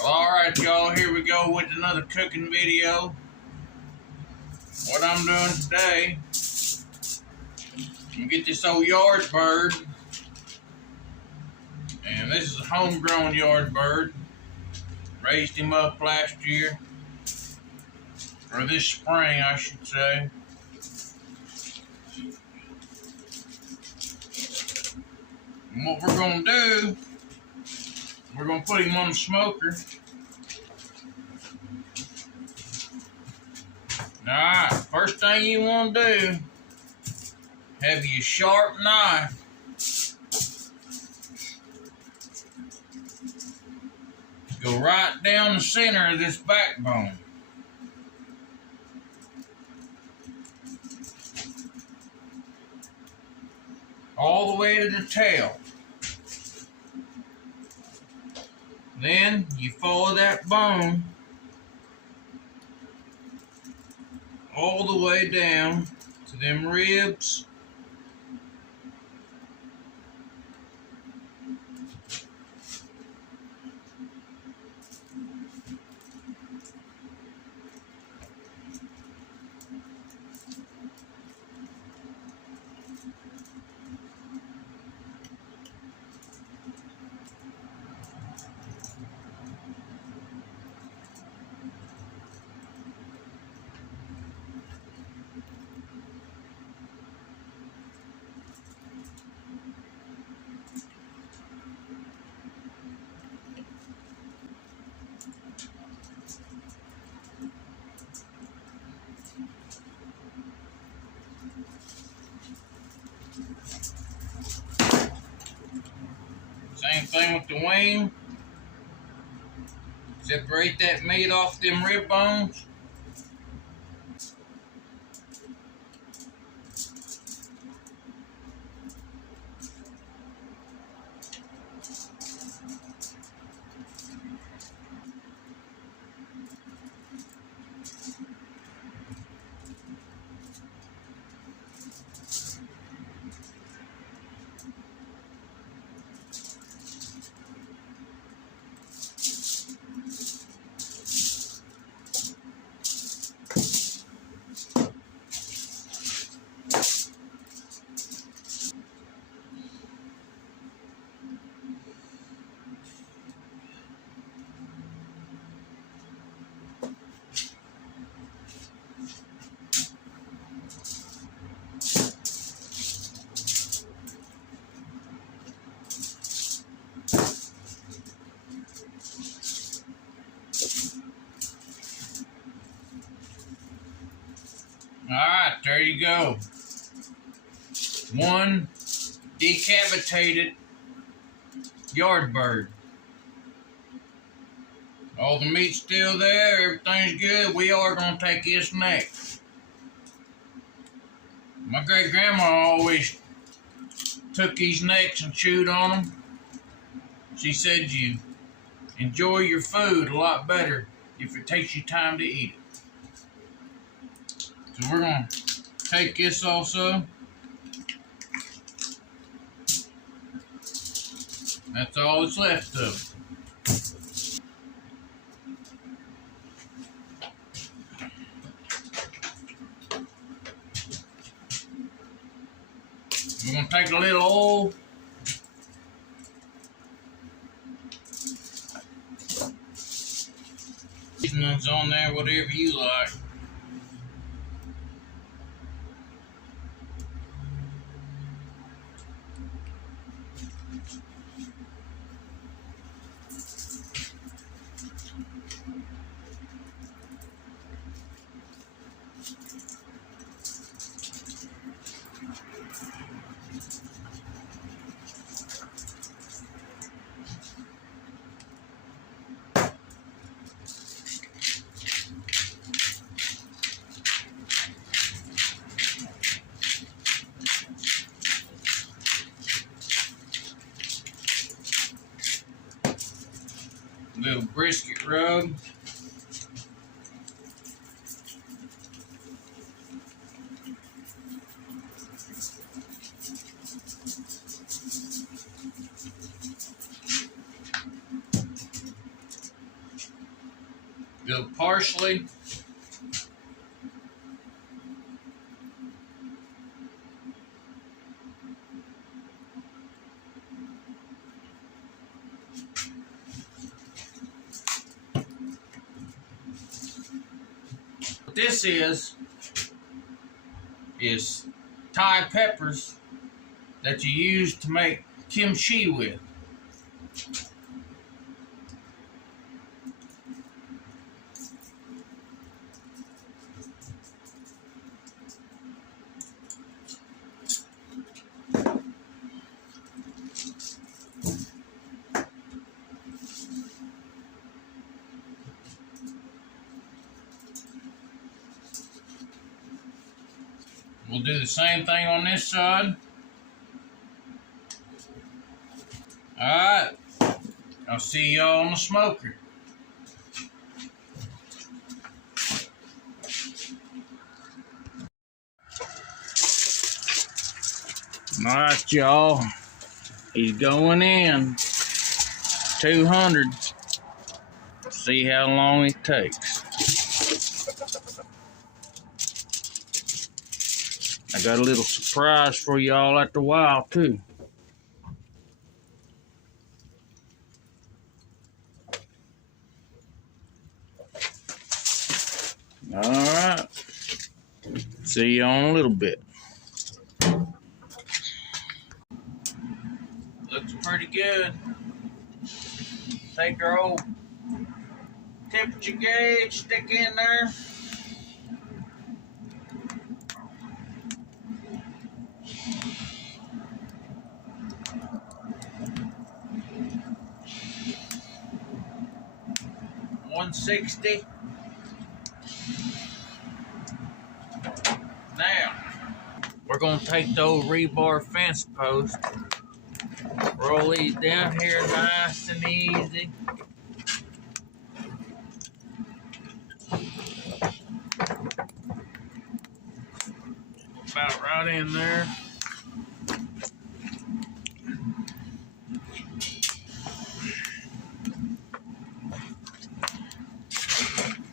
Alright, y'all, here we go with another cooking video. What I'm doing today, I'm gonna get this old yard bird. And this is a homegrown yard bird. Raised him up last year. Or this spring, I should say. And what we're gonna do, we're gonna put him on the smoker. Alright, first thing you want to do, have your sharp knife. Go right down the center of this backbone. All the way to the tail. Then you follow that bone all the way down to them ribs. Same thing with the wing. Separate that meat off them rib bones. Alright, there you go. One decapitated yard bird. All the meat's still there, everything's good. We are going to take his neck. My great-grandma always took these necks and chewed on them. She said you enjoy your food a lot better if it takes you time to eat it. So we're going to take this also. That's all that's left of it. We're going to take a little oil. Seasonings on there, whatever you like. Little brisket rub. Little parsley. What this is Thai peppers that you use to make kimchi with. We'll do the same thing on this side. Alright, I'll see y'all on the smoker. Alright, y'all, he's going in 200. See how long it takes. I got a little surprise for y'all after a while too. Alright, see you on a little bit. Looks pretty good. Take our old temperature gauge, stick in there. $160. Now, we're going to take those rebar fence posts, roll these down here nice and easy. About right in there.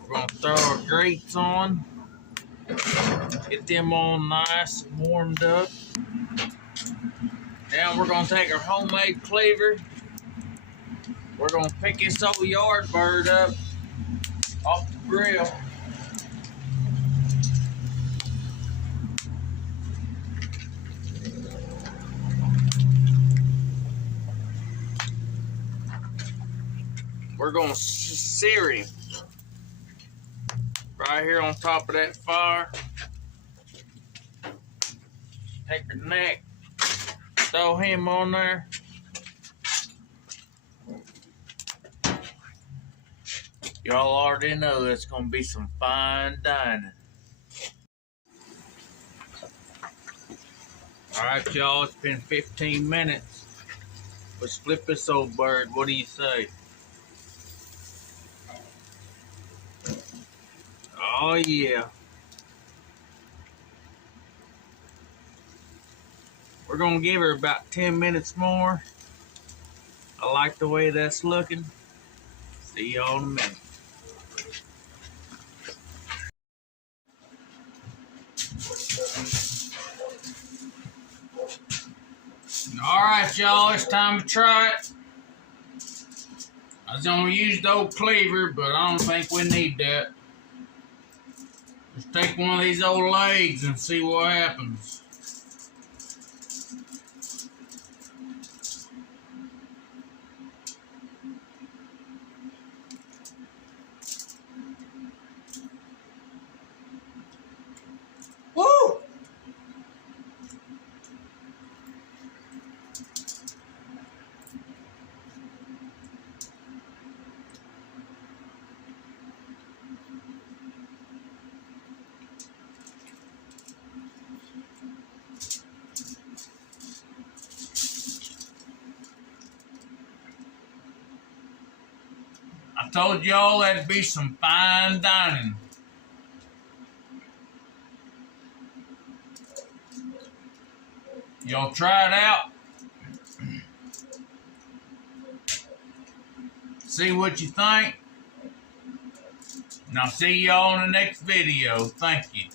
We're going to throw our grates on. Get them all nice and warmed up. Now we're going to take our homemade cleaver. We're going to pick this old yard bird up off the grill. We're going to sear him right here on top of that fire. Take her neck, throw him on there. Y'all already know that's gonna be some fine dining. Alright, y'all, it's been 15 minutes. Let's flip this old bird. What do you say? Oh yeah. We're gonna give her about 10 minutes more. I like the way that's looking. See y'all in a minute. Alright, y'all, it's time to try it. I was gonna use the old cleaver, but I don't think we need that. Let's take one of these old legs and see what happens. Woo! I told y'all that'd be some fine dining. Y'all try it out. See what you think. And I'll see y'all in the next video. Thank you.